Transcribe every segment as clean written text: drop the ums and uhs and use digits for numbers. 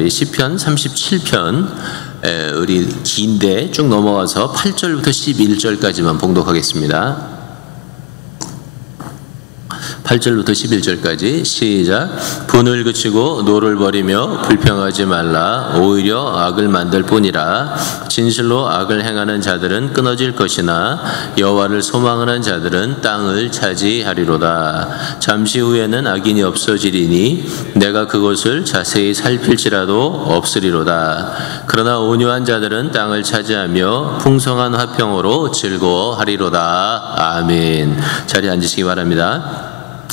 우리 시편 37편 우리 긴데 쭉 넘어가서 8절부터 11절까지만 봉독하겠습니다. 8절부터 11절까지 시작. 분을 그치고 노를 버리며 불평하지 말라. 오히려 악을 만들 뿐이라. 진실로 악을 행하는 자들은 끊어질 것이나 여호와를 소망하는 자들은 땅을 차지하리로다. 잠시 후에는 악인이 없어지리니 내가 그것을 자세히 살필지라도 없으리로다. 그러나 온유한 자들은 땅을 차지하며 풍성한 화평으로 즐거워하리로다. 아멘. 자리에 앉으시기 바랍니다.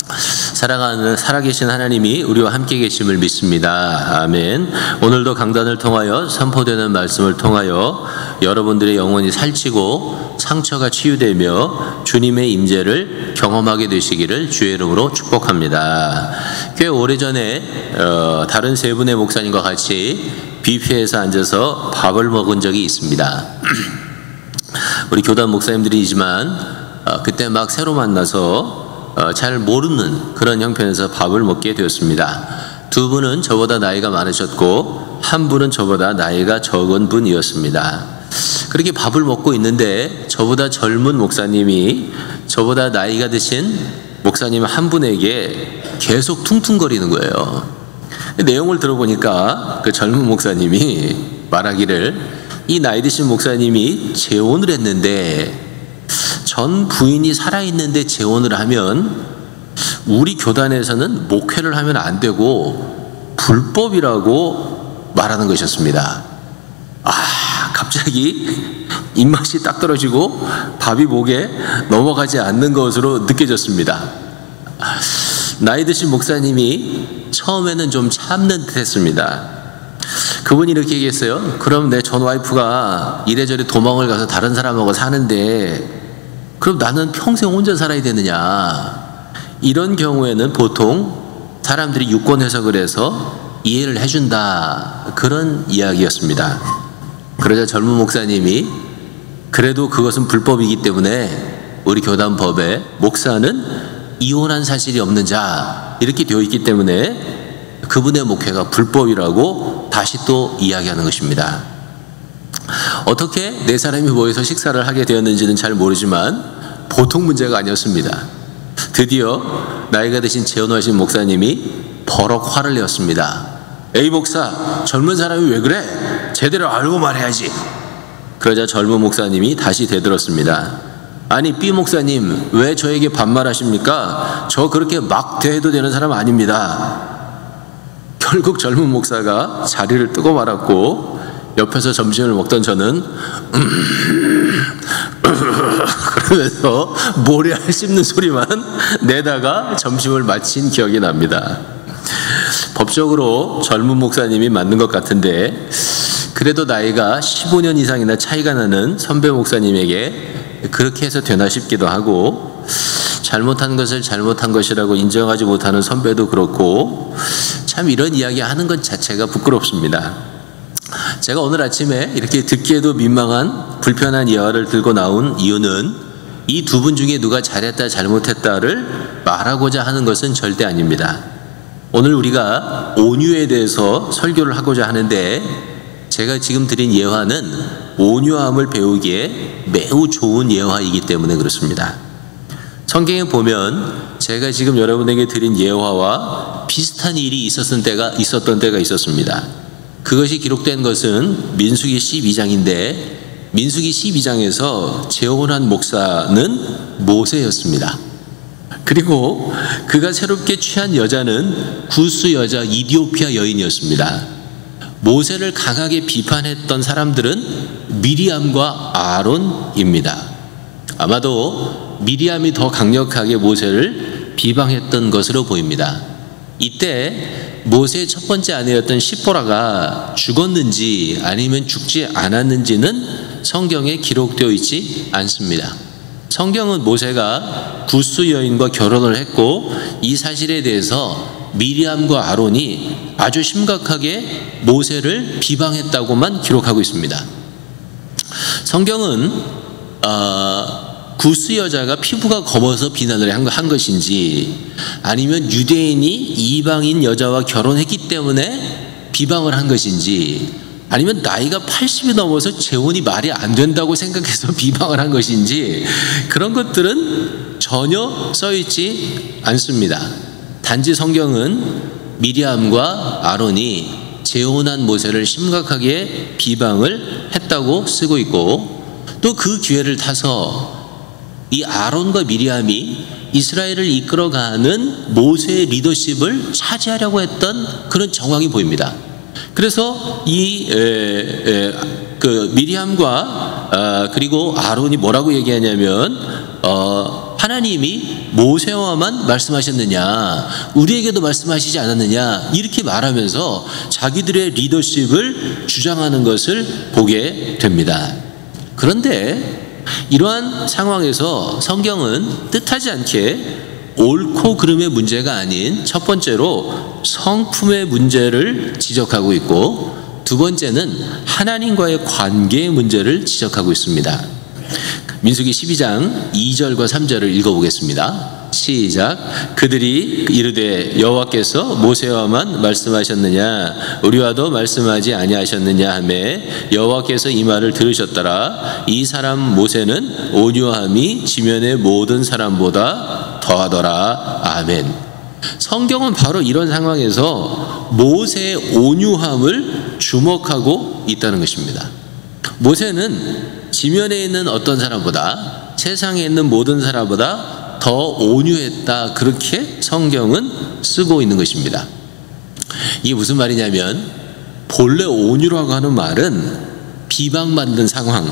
사랑하는 살아계신 하나님이 우리와 함께 계심을 믿습니다. 아멘. 오늘도 강단을 통하여 선포되는 말씀을 통하여 여러분들의 영혼이 살찌고 상처가 치유되며 주님의 임재를 경험하게 되시기를 주의 이름으로 축복합니다. 꽤 오래전에 다른 세 분의 목사님과 같이 뷔페에서 앉아서 밥을 먹은 적이 있습니다. 우리 교단 목사님들이지만 그때 막 새로 만나서 잘 모르는 그런 형편에서 밥을 먹게 되었습니다. 두 분은 저보다 나이가 많으셨고 한 분은 저보다 나이가 적은 분이었습니다. 그렇게 밥을 먹고 있는데 저보다 젊은 목사님이 저보다 나이가 드신 목사님 한 분에게 계속 퉁퉁거리는 거예요. 내용을 들어보니까 그 젊은 목사님이 말하기를 이 나이 드신 목사님이 재혼을 했는데 전 부인이 살아있는데 재혼을 하면 우리 교단에서는 목회를 하면 안 되고 불법이라고 말하는 것이었습니다. 갑자기 입맛이 딱 떨어지고 밥이 목에 넘어가지 않는 것으로 느껴졌습니다. 나이 드신 목사님이 처음에는 좀 참는 듯 했습니다. 그분이 이렇게 얘기했어요. 그럼 내 전 와이프가 이래저래 도망을 가서 다른 사람하고 사는데 그럼 나는 평생 혼자 살아야 되느냐. 이런 경우에는 보통 사람들이 유권 해석을 해서 이해를 해준다. 그런 이야기였습니다. 그러자 젊은 목사님이 그래도 그것은 불법이기 때문에 우리 교단법에 목사는 이혼한 사실이 없는 자 이렇게 되어 있기 때문에 그분의 목회가 불법이라고 다시 또 이야기하는 것입니다. 어떻게 네 사람이 모여서 식사를 하게 되었는지는 잘 모르지만 보통 문제가 아니었습니다. 드디어 나이가 드신 재혼하신 목사님이 버럭 화를 내었습니다. 에이 목사, 젊은 사람이 왜 그래? 제대로 알고 말해야지. 그러자 젊은 목사님이 다시 되들었습니다. 아니 B 목사님 왜 저에게 반말하십니까? 저 그렇게 막 대해도 되는 사람 아닙니다. 결국 젊은 목사가 자리를 뜨고 말았고 옆에서 점심을 먹던 저는 그러면서 모래알 씹는 소리만 내다가 점심을 마친 기억이 납니다. 법적으로 젊은 목사님이 맞는 것 같은데 그래도 나이가 15년 이상이나 차이가 나는 선배 목사님에게 그렇게 해서 되나 싶기도 하고 잘못한 것을 잘못한 것이라고 인정하지 못하는 선배도 그렇고 참 이런 이야기 하는 것 자체가 부끄럽습니다. 제가 오늘 아침에 이렇게 듣기에도 민망한 불편한 예화를 들고 나온 이유는 이 두 분 중에 누가 잘했다 잘못했다를 말하고자 하는 것은 절대 아닙니다. 오늘 우리가 온유에 대해서 설교를 하고자 하는데 제가 지금 드린 예화는 온유함을 배우기에 매우 좋은 예화이기 때문에 그렇습니다. 성경에 보면 제가 지금 여러분에게 드린 예화와 비슷한 일이 있었던 때가 있었습니다. 그것이 기록된 것은 민수기 12장인데 민수기 12장에서 재혼한 목사는 모세였습니다. 그리고 그가 새롭게 취한 여자는 구스 여자 이디오피아 여인이었습니다. 모세를 강하게 비판했던 사람들은 미리암과 아론입니다. 아마도 미리암이 더 강력하게 모세를 비방했던 것으로 보입니다. 이때 모세의 첫 번째 아내였던 시포라가 죽었는지 아니면 죽지 않았는지는 성경에 기록되어 있지 않습니다. 성경은 모세가 구스 여인과 결혼을 했고 이 사실에 대해서 미리암과 아론이 아주 심각하게 모세를 비방했다고만 기록하고 있습니다. 성경은 구스 여자가 피부가 검어서 비난을 한 것인지 아니면 유대인이 이방인 여자와 결혼했기 때문에 비방을 한 것인지, 아니면 나이가 80이 넘어서 재혼이 말이 안 된다고 생각해서 비방을 한 것인지, 그런 것들은 전혀 써있지 않습니다. 단지 성경은 미리암과 아론이 재혼한 모세를 심각하게 비방을 했다고 쓰고 있고, 또 그 기회를 타서 이 아론과 미리암이 이스라엘을 이끌어가는 모세의 리더십을 차지하려고 했던 그런 정황이 보입니다. 그래서 이 미리암과 그리고 아론이 뭐라고 얘기하냐면, 하나님이 모세와만 말씀하셨느냐, 우리에게도 말씀하시지 않았느냐, 이렇게 말하면서 자기들의 리더십을 주장하는 것을 보게 됩니다. 그런데 이러한 상황에서 성경은 뜻하지 않게 옳고 그름의 문제가 아닌 첫 번째로 성품의 문제를 지적하고 있고, 두 번째는 하나님과의 관계의 문제를 지적하고 있습니다. 민수기 12장 2절과 3절을 읽어보겠습니다. 시작. 그들이 이르되 여호와께서 모세와만 말씀하셨느냐, 우리와도 말씀하지 아니하셨느냐 하매 여호와께서 이 말을 들으셨더라. 이 사람 모세는 온유함이 지면의 모든 사람보다 더하더라. 아멘. 성경은 바로 이런 상황에서 모세의 온유함을 주목하고 있다는 것입니다. 모세는 지면에 있는 어떤 사람보다, 세상에 있는 모든 사람보다 더 온유했다, 그렇게 성경은 쓰고 있는 것입니다. 이게 무슨 말이냐면, 본래 온유라고 하는 말은 비방받는 상황,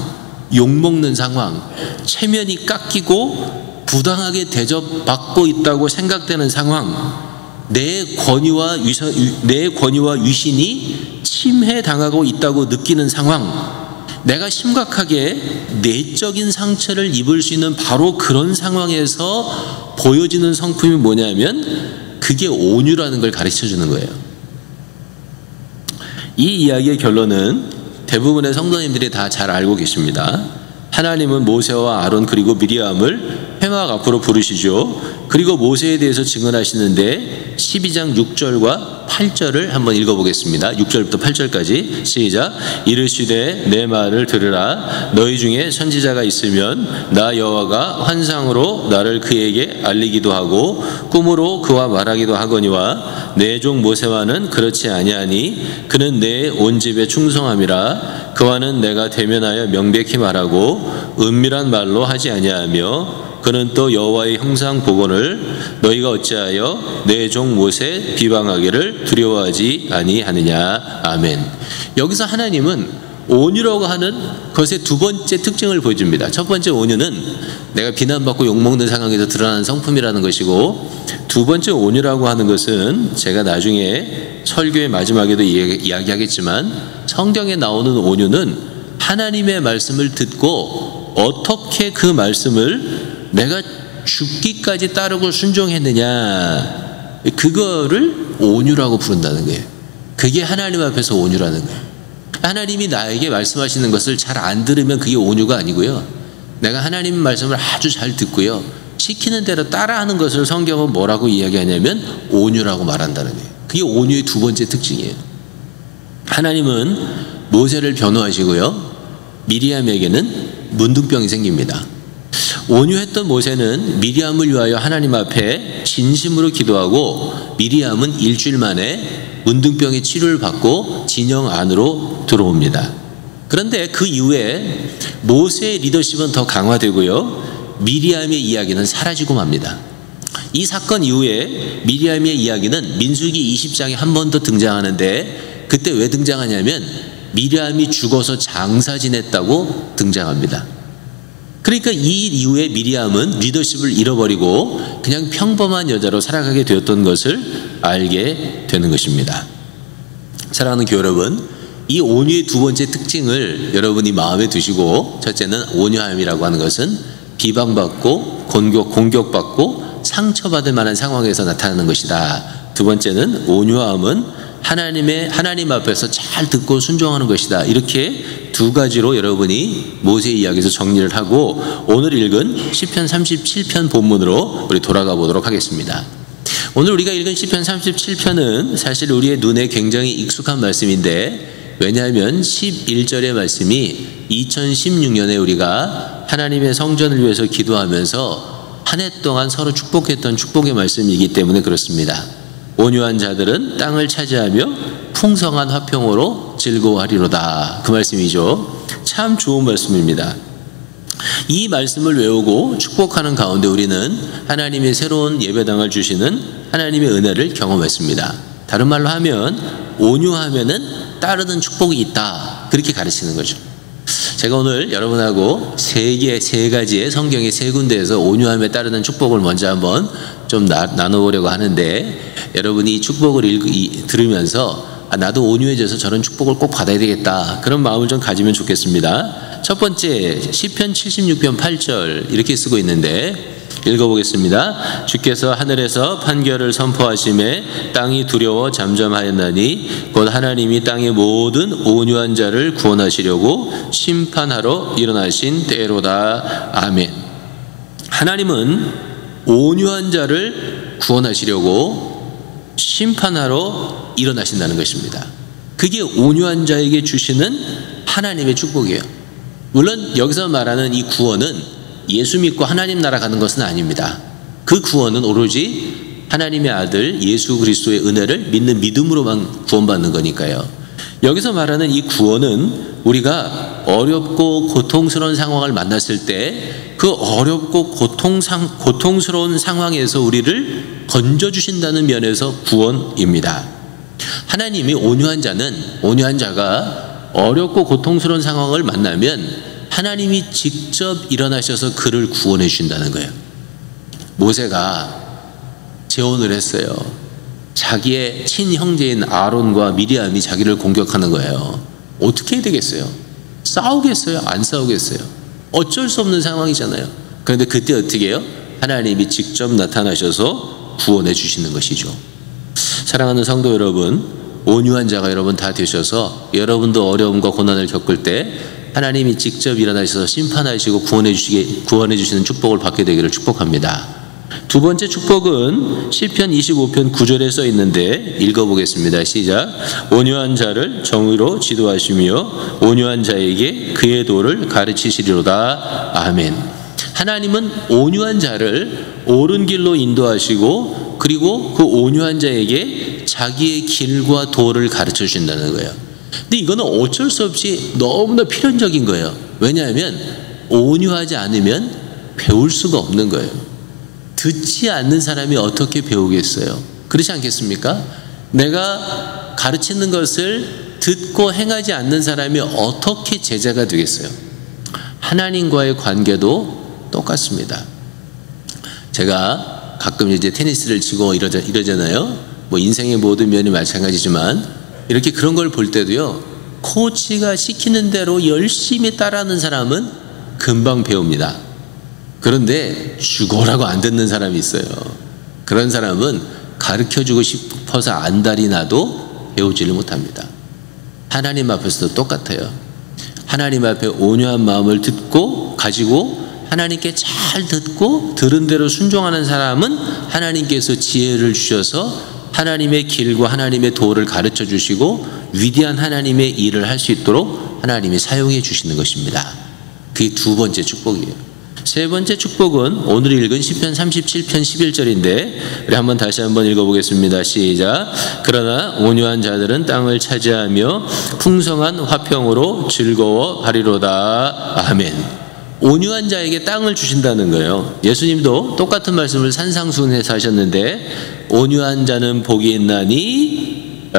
욕먹는 상황, 체면이 깎이고 부당하게 대접받고 있다고 생각되는 상황, 내 권위와 위신이 침해당하고 있다고 느끼는 상황, 내가 심각하게 내적인 상처를 입을 수 있는 바로 그런 상황에서 보여지는 성품이 뭐냐면, 그게 온유라는 걸 가르쳐 주는 거예요. 이 이야기의 결론은 대부분의 성도님들이 다 잘 알고 계십니다. 하나님은 모세와 아론 그리고 미리암을 회막 앞으로 부르시죠. 그리고 모세에 대해서 증언하시는데 12장 6절과 8절을 한번 읽어보겠습니다. 6절부터 8절까지 시작. 이르시되 내 말을 들으라. 너희 중에 선지자가 있으면 나 여호와가 환상으로 나를 그에게 알리기도 하고 꿈으로 그와 말하기도 하거니와 내 종 모세와는 그렇지 아니하니 그는 내 온 집에 충성함이라. 그와는 내가 대면하여 명백히 말하고 은밀한 말로 하지 아니하며 그는 또 여호와의 형상 복원을 너희가 어찌하여 내 종 모세 비방하기를 두려워하지 아니하느냐. 아멘. 여기서 하나님은 온유라고 하는 것의 두 번째 특징을 보여줍니다. 첫 번째 온유는 내가 비난받고 욕먹는 상황에서 드러나는 성품이라는 것이고, 두 번째 온유라고 하는 것은 제가 나중에 설교의 마지막에도 이야기하겠지만, 성경에 나오는 온유는 하나님의 말씀을 듣고 어떻게 그 말씀을 내가 죽기까지 따르고 순종했느냐, 그거를 온유라고 부른다는 거예요. 그게 하나님 앞에서 온유라는 거예요. 하나님이 나에게 말씀하시는 것을 잘 안 들으면 그게 온유가 아니고요, 내가 하나님 말씀을 아주 잘 듣고요, 시키는 대로 따라하는 것을 성경은 뭐라고 이야기하냐면 온유라고 말한다는 거예요. 그게 온유의 두 번째 특징이에요. 하나님은 모세를 변호하시고요, 미리암에게는 문둥병이 생깁니다. 온유했던 모세는 미리암을 위하여 하나님 앞에 진심으로 기도하고, 미리암은 일주일 만에 문둥병의 치료를 받고 진영 안으로 들어옵니다. 그런데 그 이후에 모세의 리더십은 더 강화되고요, 미리암의 이야기는 사라지고 맙니다. 이 사건 이후에 미리암의 이야기는 민수기 20장에 한 번 더 등장하는데, 그때 왜 등장하냐면 미리암이 죽어서 장사 지냈다고 등장합니다. 그러니까 이 이후에 미리암은 리더십을 잃어버리고 그냥 평범한 여자로 살아가게 되었던 것을 알게 되는 것입니다. 사랑하는 교회 여러분, 이 온유의 두 번째 특징을 여러분이 마음에 두시고, 첫째는 온유함이라고 하는 것은 비방받고 공격받고 상처받을 만한 상황에서 나타나는 것이다. 두 번째는 온유함은 하나님 앞에서 잘 듣고 순종하는 것이다. 이렇게 두 가지로 여러분이 모세의 이야기에서 정리를 하고, 오늘 읽은 시편 37편 본문으로 우리 돌아가 보도록 하겠습니다. 오늘 우리가 읽은 시편 37편은 사실 우리의 눈에 굉장히 익숙한 말씀인데, 왜냐하면 11절의 말씀이 2016년에 우리가 하나님의 성전을 위해서 기도하면서 한 해 동안 서로 축복했던 축복의 말씀이기 때문에 그렇습니다. 온유한 자들은 땅을 차지하며 풍성한 화평으로 즐거워하리로다, 그 말씀이죠. 참 좋은 말씀입니다. 이 말씀을 외우고 축복하는 가운데 우리는 하나님의 새로운 예배당을 주시는 하나님의 은혜를 경험했습니다. 다른 말로 하면 온유하면은 따르는 축복이 있다, 그렇게 가르치는 거죠. 제가 오늘 여러분하고 세 가지의 성경의 세 군데에서 온유함에 따르는 축복을 먼저 한번 좀 나눠보려고 하는데, 여러분이 축복을 들으면서 나도 온유해져서 저런 축복을 꼭 받아야 되겠다, 그런 마음을 좀 가지면 좋겠습니다. 첫 번째, 시편 76편 8절 이렇게 쓰고 있는데 읽어보겠습니다. 주께서 하늘에서 판결을 선포하심에 땅이 두려워 잠잠하였나니 곧 하나님이 땅의 모든 온유한 자를 구원하시려고 심판하러 일어나신 때로다. 아멘. 하나님은 온유한 자를 구원하시려고 심판하러 일어나신다는 것입니다. 그게 온유한 자에게 주시는 하나님의 축복이에요. 물론 여기서 말하는 이 구원은 예수 믿고 하나님 나라 가는 것은 아닙니다. 그 구원은 오로지 하나님의 아들 예수 그리스도의 은혜를 믿는 믿음으로만 구원받는 거니까요. 여기서 말하는 이 구원은 우리가 어렵고 고통스러운 상황을 만났을 때 그 어렵고 고통스러운 상황에서 우리를 건져주신다는 면에서 구원입니다. 하나님이 온유한 자가 어렵고 고통스러운 상황을 만나면 하나님이 직접 일어나셔서 그를 구원해 주신다는 거예요. 모세가 재혼을 했어요. 자기의 친형제인 아론과 미리암이 자기를 공격하는 거예요. 어떻게 해야 되겠어요? 싸우겠어요? 안 싸우겠어요? 어쩔 수 없는 상황이잖아요. 그런데 그때 어떻게 해요? 하나님이 직접 나타나셔서 구원해 주시는 것이죠. 사랑하는 성도 여러분, 온유한 자가 여러분 다 되셔서 여러분도 어려움과 고난을 겪을 때 하나님이 직접 일어나셔서 심판하시고 구원해 주시는 축복을 받게 되기를 축복합니다. 두 번째 축복은 시편 25편 9절에 써 있는데 읽어보겠습니다. 시작. 온유한 자를 정의로 지도하시며 온유한 자에게 그의 도를 가르치시리로다. 아멘. 하나님은 온유한 자를 옳은 길로 인도하시고 그리고 그 온유한 자에게 자기의 길과 도를 가르쳐 주신다는 거예요. 근데 이거는 어쩔 수 없이 너무나 필연적인 거예요. 왜냐하면 온유하지 않으면 배울 수가 없는 거예요. 듣지 않는 사람이 어떻게 배우겠어요? 그렇지 않겠습니까? 내가 가르치는 것을 듣고 행하지 않는 사람이 어떻게 제자가 되겠어요? 하나님과의 관계도 똑같습니다. 제가 가끔 이제 테니스를 치고 이러잖아요. 뭐 인생의 모든 면이 마찬가지지만 이렇게 그런 걸 볼 때도요, 코치가 시키는 대로 열심히 따라하는 사람은 금방 배웁니다. 그런데 죽어라고 안 듣는 사람이 있어요. 그런 사람은 가르쳐주고 싶어서 안달이 나도 배우지를 못합니다. 하나님 앞에서도 똑같아요. 하나님 앞에 온유한 마음을 가지고 하나님께 잘 듣고 들은 대로 순종하는 사람은 하나님께서 지혜를 주셔서 하나님의 길과 하나님의 도를 가르쳐 주시고 위대한 하나님의 일을 할 수 있도록 하나님이 사용해 주시는 것입니다. 그게 두 번째 축복이에요. 세 번째 축복은 오늘 읽은 시편 37편 11절인데 우리 한번 다시 한번 읽어보겠습니다. 시작. 그러나 온유한 자들은 땅을 차지하며 풍성한 화평으로 즐거워하리로다. 아멘. 온유한 자에게 땅을 주신다는 거예요. 예수님도 똑같은 말씀을 산상수훈해서 하셨는데 온유한 자는 복이 있나니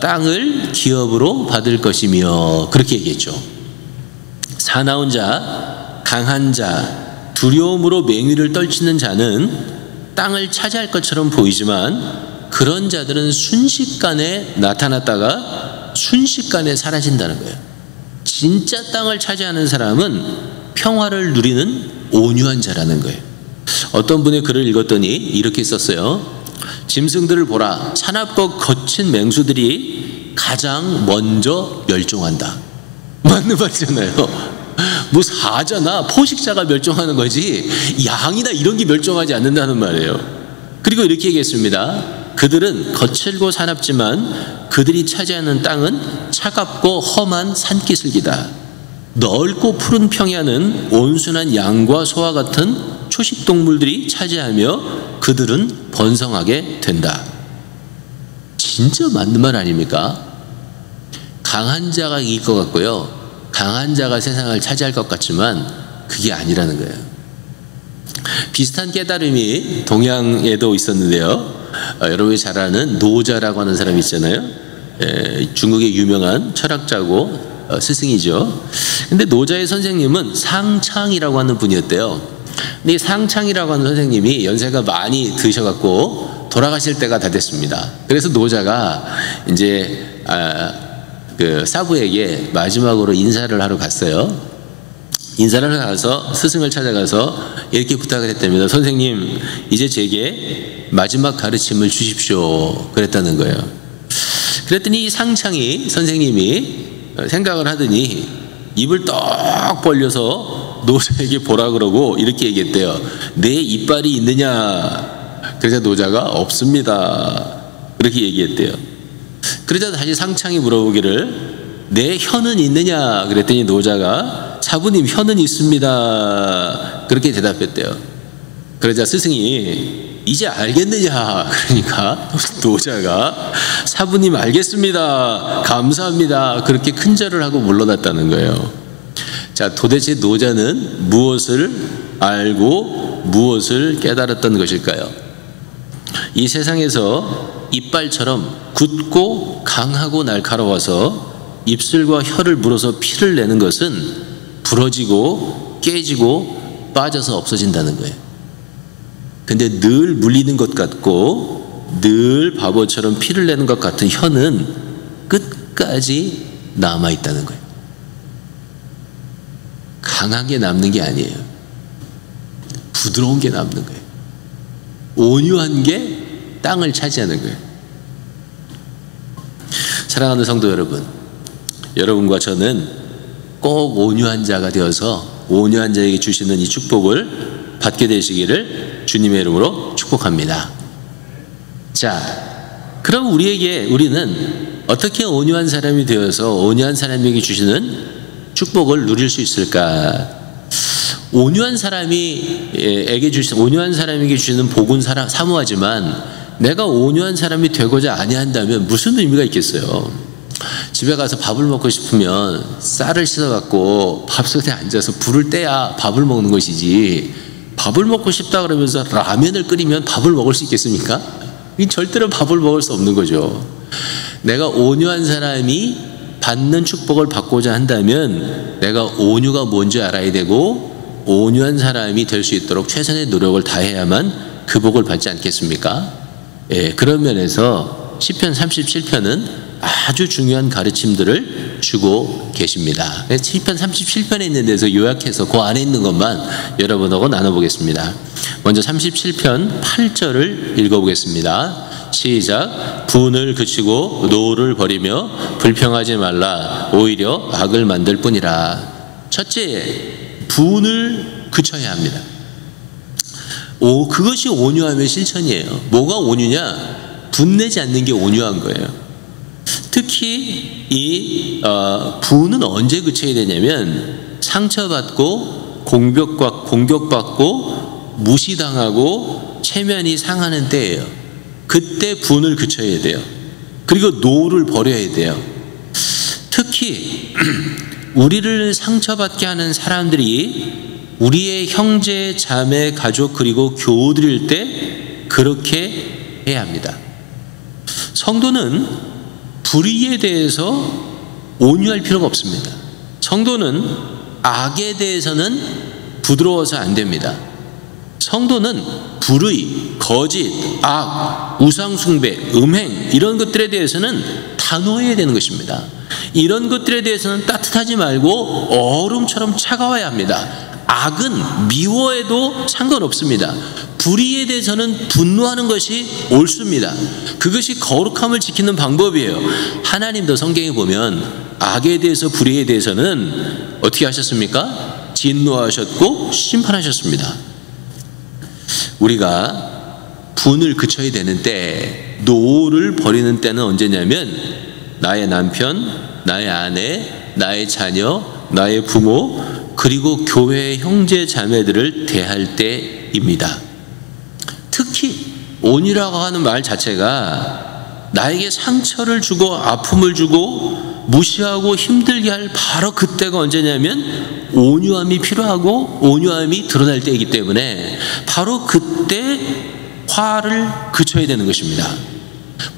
땅을 기업으로 받을 것이며 그렇게 얘기했죠. 사나운 자, 강한 자, 두려움으로 맹위를 떨치는 자는 땅을 차지할 것처럼 보이지만 그런 자들은 순식간에 나타났다가 순식간에 사라진다는 거예요. 진짜 땅을 차지하는 사람은 평화를 누리는 온유한 자라는 거예요. 어떤 분의 글을 읽었더니 이렇게 썼어요. 짐승들을 보라. 사납고 거친 맹수들이 가장 먼저 멸종한다. 맞는 말이잖아요. 뭐 사자나 포식자가 멸종하는 거지 양이나 이런 게 멸종하지 않는다는 말이에요. 그리고 이렇게 얘기했습니다. 그들은 거칠고 사납지만 그들이 차지하는 땅은 차갑고 험한 산기슭이다. 넓고 푸른 평야는 온순한 양과 소와 같은 초식동물들이 차지하며 그들은 번성하게 된다. 진짜 맞는 말 아닙니까? 강한 자가 이길 것 같고요, 강한 자가 세상을 차지할 것 같지만 그게 아니라는 거예요. 비슷한 깨달음이 동양에도 있었는데요. 여러분이 잘 아는 노자라고 하는 사람이 있잖아요. 중국의 유명한 철학자고 스승이죠. 근데 노자의 선생님은 상창이라고 하는 분이었대요. 근데 이 상창이라고 하는 선생님이 연세가 많이 드셔갖고 돌아가실 때가 다 됐습니다. 그래서 노자가 이제 그 사부에게 마지막으로 인사를 하러 갔어요. 인사를 하러 가서 스승을 찾아가서 이렇게 부탁을 했답니다. 선생님, 이제 제게 마지막 가르침을 주십시오. 그랬다는 거예요. 그랬더니 이 상창이 선생님이 생각을 하더니 입을 떡 벌려서 노자에게 보라 그러고 이렇게 얘기했대요. 내 이빨이 있느냐? 그래서 노자가 없습니다. 그렇게 얘기했대요. 그러자 다시 상창이 물어보기를 내 혀는 있느냐? 그랬더니 노자가 사부님 혀는 있습니다. 그렇게 대답했대요. 그러자 스승이 이제 알겠느냐? 그러니까 노자가 사부님 알겠습니다. 감사합니다. 그렇게 큰절을 하고 물러났다는 거예요. 자, 도대체 노자는 무엇을 알고 무엇을 깨달았던 것일까요? 이 세상에서 이빨처럼 굳고 강하고 날카로워서 입술과 혀를 물어서 피를 내는 것은 부러지고 깨지고 빠져서 없어진다는 거예요. 근데 늘 물리는 것 같고 늘 바보처럼 피를 내는 것 같은 혀는 끝까지 남아있다는 거예요. 강하게 남는 게 아니에요. 부드러운 게 남는 거예요. 온유한 게 땅을 차지하는 거예요. 사랑하는 성도 여러분, 여러분과 저는 꼭 온유한 자가 되어서 온유한 자에게 주시는 이 축복을 받게 되시기를 주님의 이름으로 축복합니다. 자, 그럼 우리는 어떻게 온유한 사람이 되어서 온유한 사람에게 주시는 축복을 누릴 수 있을까? 온유한 사람에게 주시는 복은 사모하지만 내가 온유한 사람이 되고자 아니한다면 무슨 의미가 있겠어요? 집에 가서 밥을 먹고 싶으면 쌀을 씻어갖고 밥솥에 앉아서 불을 떼야 밥을 먹는 것이지, 밥을 먹고 싶다 그러면서 라면을 끓이면 밥을 먹을 수 있겠습니까? 절대로 밥을 먹을 수 없는 거죠. 내가 온유한 사람이 받는 축복을 받고자 한다면 내가 온유가 뭔지 알아야 되고 온유한 사람이 될 수 있도록 최선의 노력을 다해야만 그 복을 받지 않겠습니까? 예, 그런 면에서 시편 37편은 아주 중요한 가르침들을 주고 계십니다. 시편 37편에 있는 데서 요약해서 그 안에 있는 것만 여러분하고 나눠보겠습니다. 먼저 37편 8절을 읽어보겠습니다. 시작. 분을 그치고 노를 버리며 불평하지 말라. 오히려 악을 만들 뿐이라. 첫째, 분을 그쳐야 합니다. 그것이 온유함의 실천이에요. 뭐가 온유냐? 분내지 않는 게 온유한 거예요. 특히 이 분은 언제 그쳐야 되냐면 상처받고 공격받고 무시당하고 체면이 상하는 때예요. 그때 분을 그쳐야 돼요. 그리고 노를 버려야 돼요. 특히 우리를 상처받게 하는 사람들이 우리의 형제, 자매, 가족 그리고 교우들일 때 그렇게 해야 합니다. 성도는 불의에 대해서 온유할 필요가 없습니다. 성도는 악에 대해서는 부드러워서 안 됩니다. 성도는 불의, 거짓, 악, 우상숭배, 음행 이런 것들에 대해서는 단호해야 되는 것입니다. 이런 것들에 대해서는 따뜻하지 말고 얼음처럼 차가워야 합니다. 악은 미워해도 상관없습니다. 불의에 대해서는 분노하는 것이 옳습니다. 그것이 거룩함을 지키는 방법이에요. 하나님도 성경에 보면 악에 대해서 불의에 대해서는 어떻게 하셨습니까? 진노하셨고 심판하셨습니다. 우리가 분을 그쳐야 되는 때, 노를 버리는 때는 언제냐면 나의 남편, 나의 아내, 나의 자녀, 나의 부모, 그리고 교회의 형제 자매들을 대할 때입니다. 특히 온유라고 하는 말 자체가 나에게 상처를 주고 아픔을 주고 무시하고 힘들게 할 바로 그때가 언제냐면 온유함이 필요하고 온유함이 드러날 때이기 때문에 바로 그때 화를 그쳐야 되는 것입니다.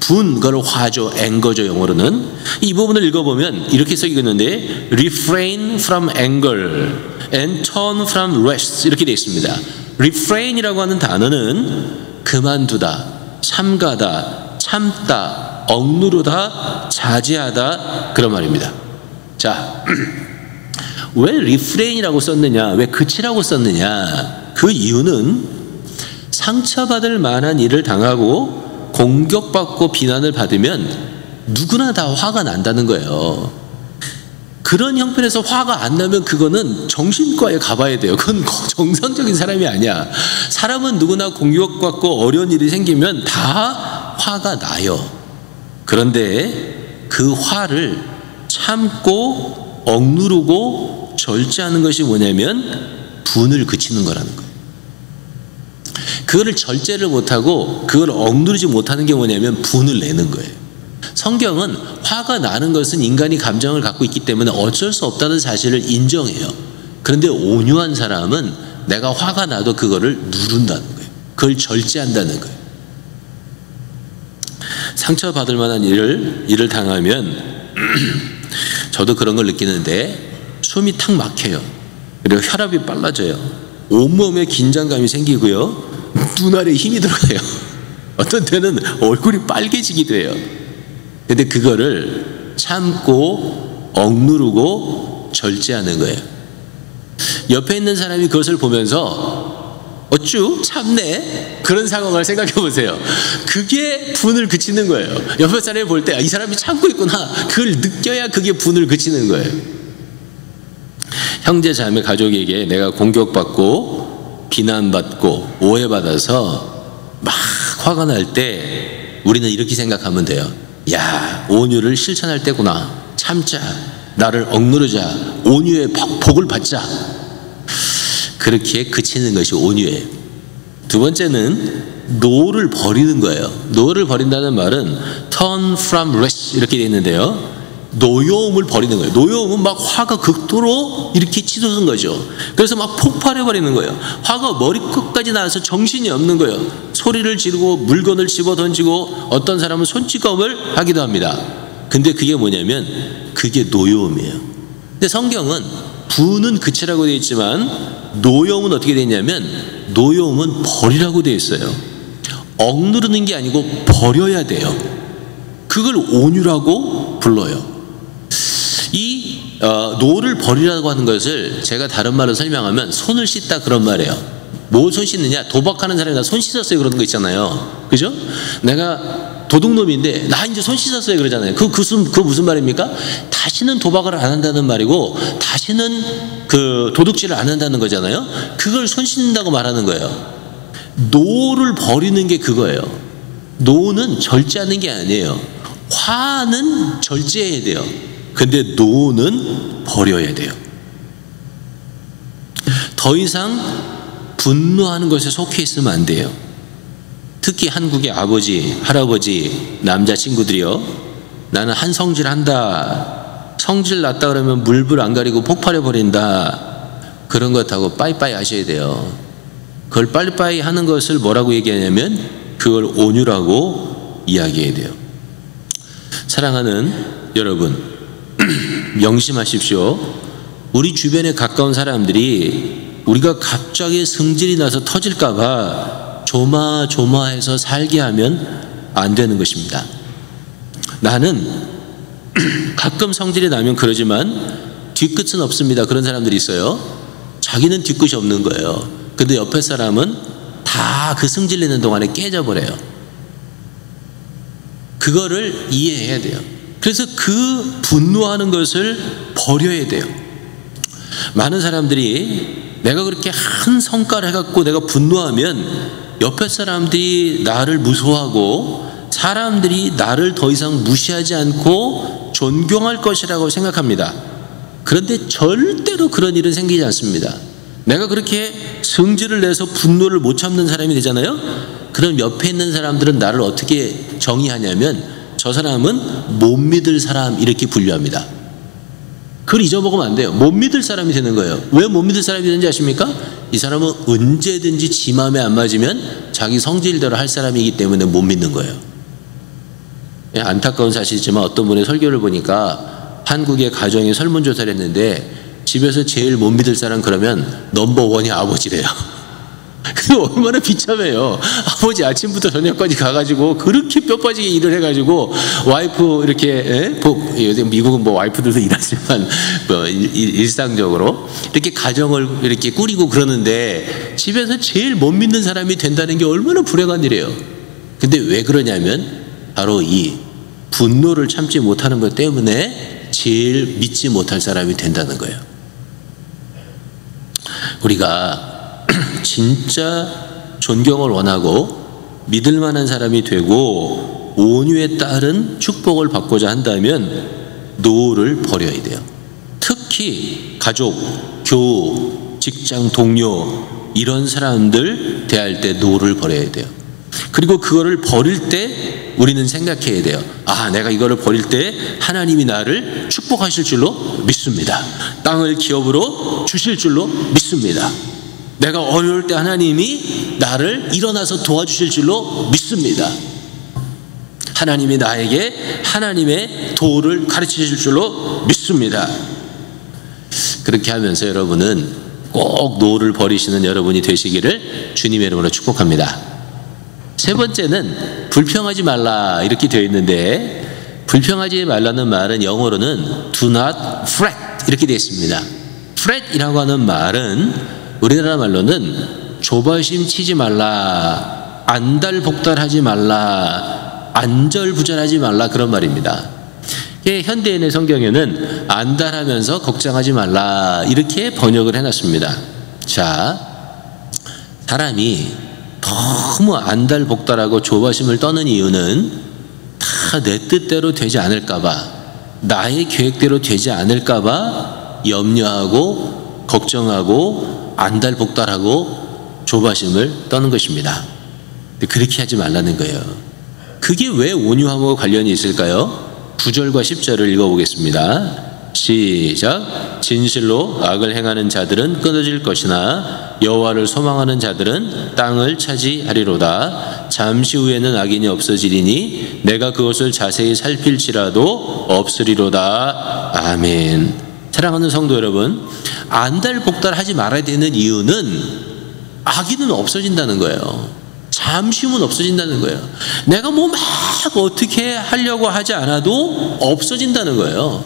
분, 그걸 화죠, 앵거죠. 영어로는 이 부분을 읽어보면 이렇게 써있는데 refrain from anger and turn from wrath 이렇게 되어 있습니다. refrain이라고 하는 단어는 그만두다, 삼가다, 참다, 억누르다, 자제하다 그런 말입니다. 자, 왜 refrain이라고 썼느냐, 왜 그치라고 썼느냐, 그 이유는 상처받을 만한 일을 당하고 공격받고 비난을 받으면 누구나 다 화가 난다는 거예요. 그런 형편에서 화가 안 나면 그거는 정신과에 가봐야 돼요. 그건 정상적인 사람이 아니야. 사람은 누구나 공격받고 어려운 일이 생기면 다 화가 나요. 그런데 그 화를 참고 억누르고 절제하는 것이 뭐냐면 분을 그치는 거라는 거예요. 그거를 절제를 못하고 그걸 억누르지 못하는 게 뭐냐면 분을 내는 거예요. 성경은 화가 나는 것은 인간이 감정을 갖고 있기 때문에 어쩔 수 없다는 사실을 인정해요. 그런데 온유한 사람은 내가 화가 나도 그거를 누른다는 거예요. 그걸 절제한다는 거예요. 상처받을 만한 일을 당하면 저도 그런 걸 느끼는데 숨이 탁 막혀요. 그리고 혈압이 빨라져요. 온몸에 긴장감이 생기고요. 눈알에 힘이 들어가요. 어떤 때는 얼굴이 빨개지기도 해요. 근데 그거를 참고 억누르고 절제하는 거예요. 옆에 있는 사람이 그것을 보면서 어쭈 참네 그런 상황을 생각해 보세요. 그게 분을 그치는 거예요. 옆에 사람이 볼 때 이 사람이 참고 있구나, 그걸 느껴야 그게 분을 그치는 거예요. 형제 자매 가족에게 내가 공격받고 비난받고 오해받아서 막 화가 날 때 우리는 이렇게 생각하면 돼요. 야, 온유를 실천할 때구나. 참자, 나를 억누르자, 온유의 복을 받자. 그렇게 그치는 것이 온유예요. 두 번째는 노를 버리는 거예요. 노를 버린다는 말은 turn from wrath 이렇게 되어 있는데요, 노여움을 버리는 거예요. 노여움은 막 화가 극도로 이렇게 치솟은 거죠. 그래서 막 폭발해 버리는 거예요. 화가 머리끝까지 나와서 정신이 없는 거예요. 소리를 지르고 물건을 집어 던지고 어떤 사람은 손찌검을 하기도 합니다. 근데 그게 뭐냐면 그게 노여움이에요. 근데 성경은 분은 그치라고 되어 있지만 노여움은 어떻게 되어 있냐면 노여움은 버리라고 되어 있어요. 억누르는 게 아니고 버려야 돼요. 그걸 온유라고 불러요. 이 노를 버리라고 하는 것을 제가 다른 말로 설명하면 손을 씻다 그런 말이에요. 뭘 손 씻느냐? 도박하는 사람이 나 손 씻었어요 그러는 거 있잖아요. 그죠? 내가 도둑놈인데 나 이제 손 씻었어요 그러잖아요. 그 무슨 말입니까? 다시는 도박을 안 한다는 말이고 다시는 그 도둑질을 안 한다는 거잖아요. 그걸 손 씻는다고 말하는 거예요. 노를 버리는 게 그거예요. 노는 절제하는 게 아니에요. 화는 절제해야 돼요. 근데 노는 버려야 돼요. 더 이상 분노하는 것에 속해 있으면 안 돼요. 특히 한국의 아버지, 할아버지, 남자친구들이요, 나는 한 성질 한다, 성질 났다 그러면 물불 안 가리고 폭발해 버린다, 그런 것하고 빠이빠이 하셔야 돼요. 그걸 빠이빠이 하는 것을 뭐라고 얘기하냐면 그걸 온유라고 이야기해야 돼요. 사랑하는 여러분, 명심하십시오. 우리 주변에 가까운 사람들이 우리가 갑자기 성질이 나서 터질까봐 조마조마해서 살게 하면 안 되는 것입니다. 나는 가끔 성질이 나면 그러지만 뒤끝은 없습니다. 그런 사람들이 있어요. 자기는 뒤끝이 없는 거예요. 근데 옆에 사람은 다 그 성질 내는 동안에 깨져버려요. 그거를 이해해야 돼요. 그래서 그 분노하는 것을 버려야 돼요. 많은 사람들이 내가 그렇게 한 성과를 해갖고 내가 분노하면 옆에 사람들이 나를 무서워하고 사람들이 나를 더 이상 무시하지 않고 존경할 것이라고 생각합니다. 그런데 절대로 그런 일은 생기지 않습니다. 내가 그렇게 성질을 내서 분노를 못 참는 사람이 되잖아요. 그럼 옆에 있는 사람들은 나를 어떻게 정의하냐면 저 사람은 못 믿을 사람 이렇게 분류합니다. 그걸 잊어먹으면 안 돼요. 못 믿을 사람이 되는 거예요. 왜 못 믿을 사람이 되는지 아십니까? 이 사람은 언제든지 지 마음에 안 맞으면 자기 성질대로 할 사람이기 때문에 못 믿는 거예요. 안타까운 사실이지만 어떤 분의 설교를 보니까 한국의 가정이 설문조사를 했는데 집에서 제일 못 믿을 사람 그러면 넘버1이 아버지래요. 그게 얼마나 비참해요. 아버지 아침부터 저녁까지 가가지고 그렇게 뼈 빠지게 일을 해가지고 와이프 이렇게 요즘 미국은 뭐 와이프들도 일하지만 뭐 일상적으로 이렇게 가정을 이렇게 꾸리고 그러는데 집에서 제일 못 믿는 사람이 된다는 게 얼마나 불행한 일이에요. 근데 왜 그러냐면 바로 이 분노를 참지 못하는 것 때문에 제일 믿지 못할 사람이 된다는 거예요. 우리가 진짜 존경을 원하고 믿을 만한 사람이 되고 온유에 따른 축복을 받고자 한다면 노를 버려야 돼요. 특히 가족, 교우, 직장 동료 이런 사람들 대할 때 노를 버려야 돼요. 그리고 그거를 버릴 때 우리는 생각해야 돼요. 아, 내가 이거를 버릴 때 하나님이 나를 축복하실 줄로 믿습니다. 땅을 기업으로 주실 줄로 믿습니다. 내가 어려울 때 하나님이 나를 일어나서 도와주실 줄로 믿습니다. 하나님이 나에게 하나님의 도를 가르치실 줄로 믿습니다. 그렇게 하면서 여러분은 꼭 노를 버리시는 여러분이 되시기를 주님의 이름으로 축복합니다. 세 번째는 불평하지 말라 이렇게 되어 있는데, 불평하지 말라는 말은 영어로는 do not fret 이렇게 되어 있습니다. fret이라고 하는 말은 우리나라 말로는 조바심 치지 말라, 안달복달하지 말라, 안절부절하지 말라 그런 말입니다. 현대인의 성경에는 안달하면서 걱정하지 말라 이렇게 번역을 해놨습니다. 자, 사람이 너무 안달복달하고 조바심을 떠는 이유는 다 내 뜻대로 되지 않을까봐, 나의 계획대로 되지 않을까봐 염려하고 걱정하고 안달복달하고 조바심을 떠는 것입니다. 그렇게 하지 말라는 거예요. 그게 왜 온유함과 관련이 있을까요? 9절과 10절을 읽어보겠습니다. 시작. 진실로 악을 행하는 자들은 끊어질 것이나 여호와를 소망하는 자들은 땅을 차지하리로다. 잠시 후에는 악인이 없어지리니 내가 그것을 자세히 살필지라도 없으리로다. 아멘. 사랑하는 성도 여러분, 안달복달하지 말아야 되는 이유는 악인은 없어진다는 거예요. 잠시면 없어진다는 거예요. 내가 뭐 막 어떻게 하려고 하지 않아도 없어진다는 거예요.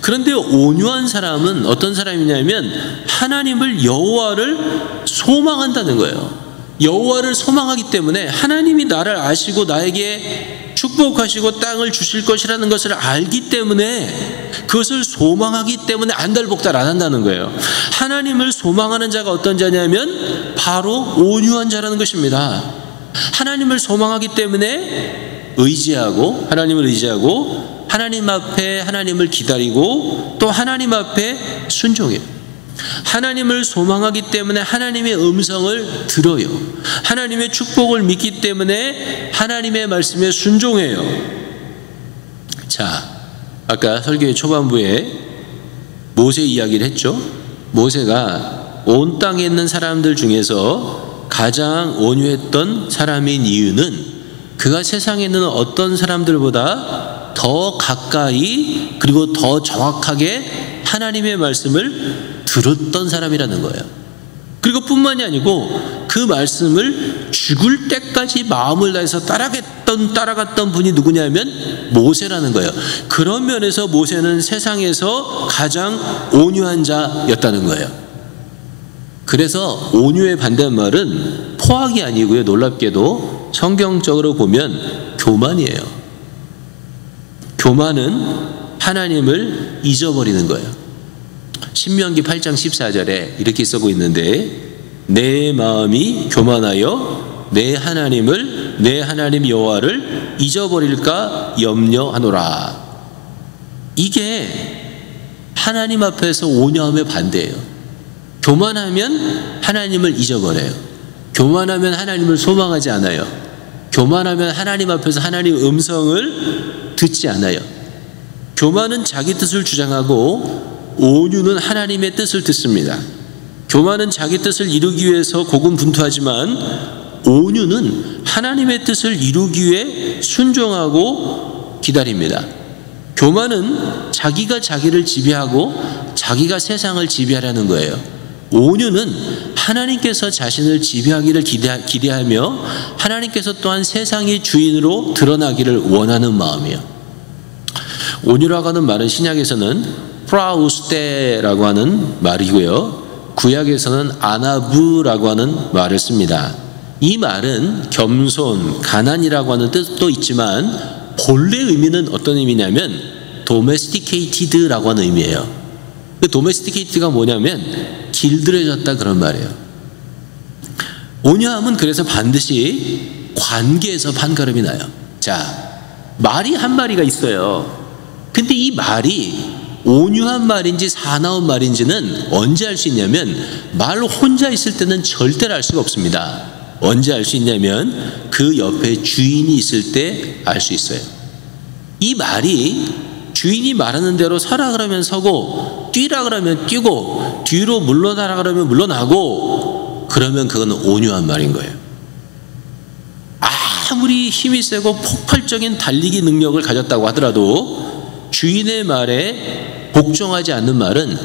그런데 온유한 사람은 어떤 사람이냐면 하나님을, 여호와를 소망한다는 거예요. 여호와를 소망하기 때문에 하나님이 나를 아시고 나에게 축복하시고 땅을 주실 것이라는 것을 알기 때문에, 그것을 소망하기 때문에 안달복달 안 한다는 거예요. 하나님을 소망하는 자가 어떤 자냐면 바로 온유한 자라는 것입니다. 하나님을 소망하기 때문에 하나님을 의지하고 하나님 앞에 하나님을 기다리고 또 하나님 앞에 순종해요. 하나님을 소망하기 때문에 하나님의 음성을 들어요. 하나님의 축복을 믿기 때문에 하나님의 말씀에 순종해요. 자, 아까 설교의 초반부에 모세 이야기를 했죠. 모세가 온 땅에 있는 사람들 중에서 가장 온유했던 사람인 이유는 그가 세상에 있는 어떤 사람들보다 더 가까이 그리고 더 정확하게 하나님의 말씀을 들었던 사람이라는 거예요. 그리고 뿐만이 아니고 그 말씀을 죽을 때까지 마음을 다해서 따라갔던 분이 누구냐면 모세라는 거예요. 그런 면에서 모세는 세상에서 가장 온유한 자였다는 거예요. 그래서 온유의 반대말은 포악이 아니고요, 놀랍게도 성경적으로 보면 교만이에요. 교만은 하나님을 잊어버리는 거예요. 신명기 8장 14절에 이렇게 쓰고 있는데, 내 마음이 교만하여 내 하나님 여호와를 잊어버릴까 염려하노라. 이게 하나님 앞에서 온유함의 반대예요. 교만하면 하나님을 잊어버려요. 교만하면 하나님을 소망하지 않아요. 교만하면 하나님 앞에서 하나님의 음성을 듣지 않아요. 교만은 자기 뜻을 주장하고 온유는 하나님의 뜻을 듣습니다. 교만은 자기 뜻을 이루기 위해서 고군분투하지만 온유는 하나님의 뜻을 이루기 위해 순종하고 기다립니다. 교만은 자기가 자기를 지배하고 자기가 세상을 지배하려는 거예요. 온유는 하나님께서 자신을 지배하기를 기대하며 하나님께서 또한 세상의 주인으로 드러나기를 원하는 마음이에요. 온유라고 하는 말은 신약에서는 프라우스테라고 하는 말이고요, 구약에서는 아나브라고 하는 말을 씁니다. 이 말은 겸손, 가난이라고 하는 뜻도 있지만 본래 의미는 어떤 의미냐면 domesticated라고 하는 의미예요. 그 domesticated가 뭐냐면 길들여졌다 그런 말이에요. 온유함은 그래서 반드시 관계에서 판가름이 나요. 자, 말이 한 마리가 있어요. 근데 이 말이 온유한 말인지 사나운 말인지는 언제 알 수 있냐면 말 혼자 있을 때는 절대로 알 수가 없습니다. 언제 알 수 있냐면 그 옆에 주인이 있을 때 알 수 있어요. 이 말이 주인이 말하는 대로 서라 그러면 서고 뛰라 그러면 뛰고 뒤로 물러나라 그러면 물러나고, 그러면 그건 온유한 말인 거예요. 아무리 힘이 세고 폭발적인 달리기 능력을 가졌다고 하더라도 주인의 말에 복종하지 않는 말은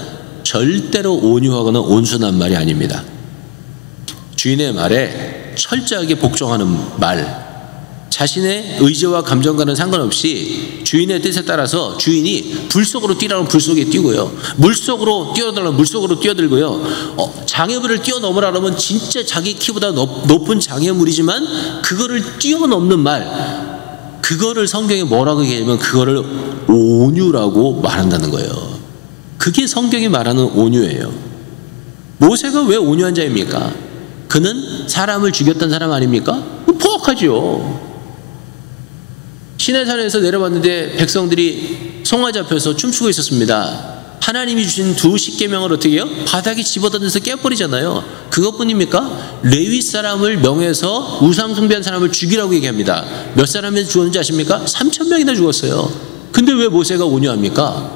절대로 온유하거나 온순한 말이 아닙니다. 주인의 말에 철저하게 복종하는 말, 자신의 의지와 감정과는 상관없이 주인의 뜻에 따라서 주인이 불 속으로 뛰라면 불 속에 뛰고요, 물 속으로 뛰어들라면 물 속으로 뛰어들고요, 장애물을 뛰어넘으라 그러면 진짜 자기 키보다 높은 장애물이지만 그거를 뛰어넘는 말, 그거를 성경에 뭐라고 얘기하면 그거를 온유라고 말한다는 거예요. 그게 성경이 말하는 온유예요. 모세가 왜 온유한 자입니까? 그는 사람을 죽였던 사람 아닙니까? 포악하죠. 시내산에서 내려왔는데 백성들이 송아 잡혀서 춤추고 있었습니다. 하나님이 주신 두 십계명을 어떻게 해요? 바닥에 집어던져서 깨버리잖아요. 그것뿐입니까? 레위 사람을 명해서 우상 숭배한 사람을 죽이라고 얘기합니다. 몇 사람이 죽었는지 아십니까? 3,000명이나 죽었어요. 근데 왜 모세가 온유합니까?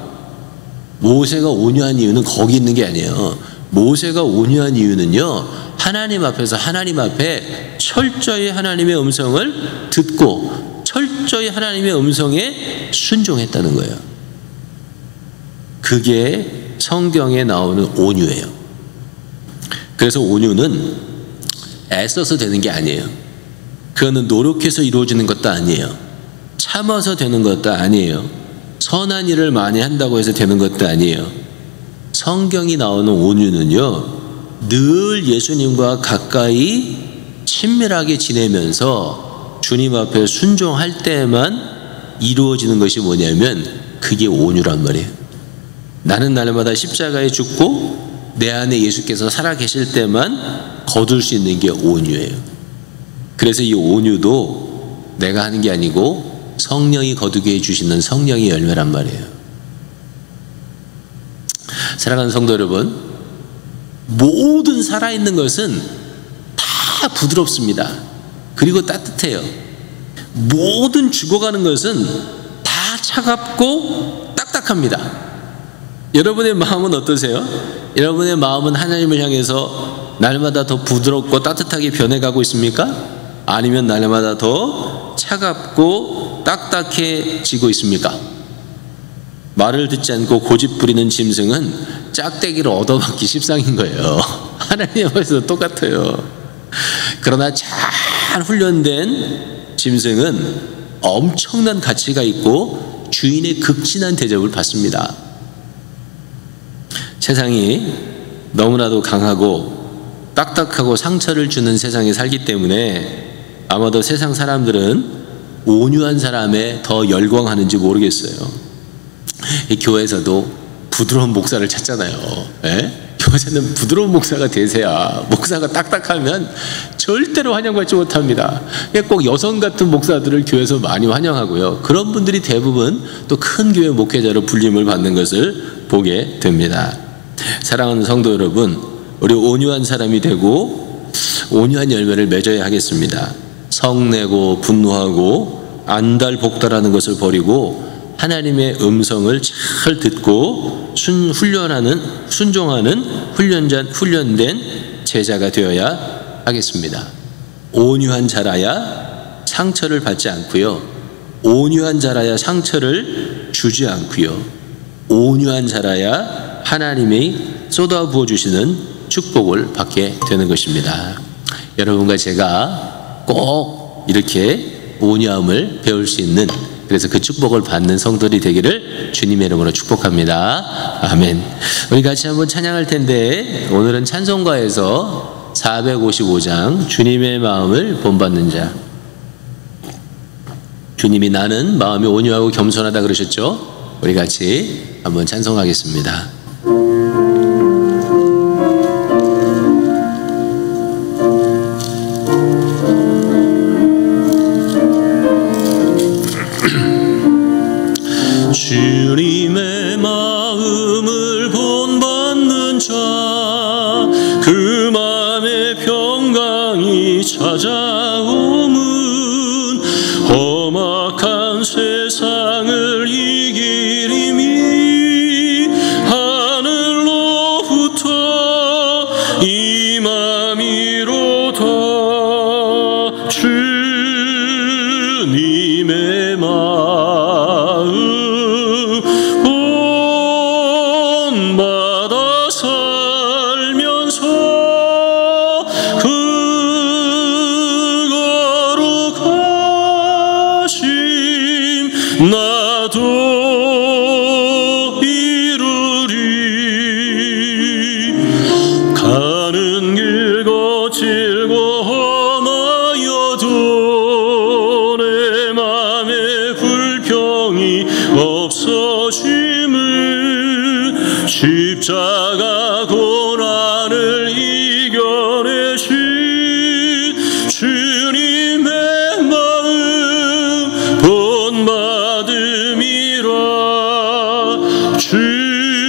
모세가 온유한 이유는 거기 있는 게 아니에요. 모세가 온유한 이유는요, 하나님 앞에서 하나님 앞에 철저히 하나님의 음성을 듣고 철저히 하나님의 음성에 순종했다는 거예요. 그게 성경에 나오는 온유예요. 그래서 온유는 애써서 되는 게 아니에요. 그거는 노력해서 이루어지는 것도 아니에요. 참아서 되는 것도 아니에요. 선한 일을 많이 한다고 해서 되는 것도 아니에요. 성경이 나오는 온유는요, 늘 예수님과 가까이 친밀하게 지내면서 주님 앞에 순종할 때만 이루어지는 것이 뭐냐면 그게 온유란 말이에요. 나는 날마다 십자가에 죽고 내 안에 예수께서 살아계실 때만 거둘 수 있는 게 온유예요. 그래서 이 온유도 내가 하는 게 아니고 성령이 거두게 해주시는 성령의 열매란 말이에요. 사랑하는 성도 여러분, 모든 살아있는 것은 다 부드럽습니다. 그리고 따뜻해요. 모든 죽어가는 것은 다 차갑고 딱딱합니다. 여러분의 마음은 어떠세요? 여러분의 마음은 하나님을 향해서 날마다 더 부드럽고 따뜻하게 변해가고 있습니까? 아니면 날마다 더 차갑고 딱딱해지고 있습니까? 말을 듣지 않고 고집 부리는 짐승은 짝대기를 얻어맞기 십상인 거예요. 하나님 앞에서 똑같아요. 그러나 잘 훈련된 짐승은 엄청난 가치가 있고 주인의 극진한 대접을 받습니다. 세상이 너무나도 강하고 딱딱하고 상처를 주는 세상에 살기 때문에 아마도 세상 사람들은 온유한 사람에 더 열광하는지 모르겠어요. 이 교회에서도 부드러운 목사를 찾잖아요. 예? 그것에는 부드러운 목사가 되세요. 목사가 딱딱하면 절대로 환영받지 못합니다. 꼭 여성 같은 목사들을 교회에서 많이 환영하고요. 그런 분들이 대부분 또 큰 교회 목회자로 불림을 받는 것을 보게 됩니다. 사랑하는 성도 여러분, 우리 온유한 사람이 되고 온유한 열매를 맺어야 하겠습니다. 성내고 분노하고 안달복달하는 것을 버리고 하나님의 음성을 잘 듣고 순종하는 훈련된 제자가 되어야 하겠습니다. 온유한 자라야 상처를 받지 않고요. 온유한 자라야 상처를 주지 않고요. 온유한 자라야 하나님이 쏟아부어 주시는 축복을 받게 되는 것입니다. 여러분과 제가 꼭 이렇게 온유함을 배울 수 있는, 그래서 그 축복을 받는 성도들이 되기를 주님의 이름으로 축복합니다. 아멘. 우리 같이 한번 찬양할 텐데, 오늘은 찬송가에서 455장 주님의 마음을 본받는 자. 주님이 나는 마음이 온유하고 겸손하다 그러셨죠? 우리 같이 한번 찬송하겠습니다. 주님의 마음을 본받는 자, 그 마음의 평강이 찾아오면 험악한 세상을 이길 힘이 하늘로부터 임함이로다. 주님의 마음 본받아 살면서 그 거룩하심 나도 이루리. 가는 길 거칠고 험하여도 내 맘에 불평이 없어짐을 십자가 고난을 이겨내신 주님의 마음 본받음이라. 주님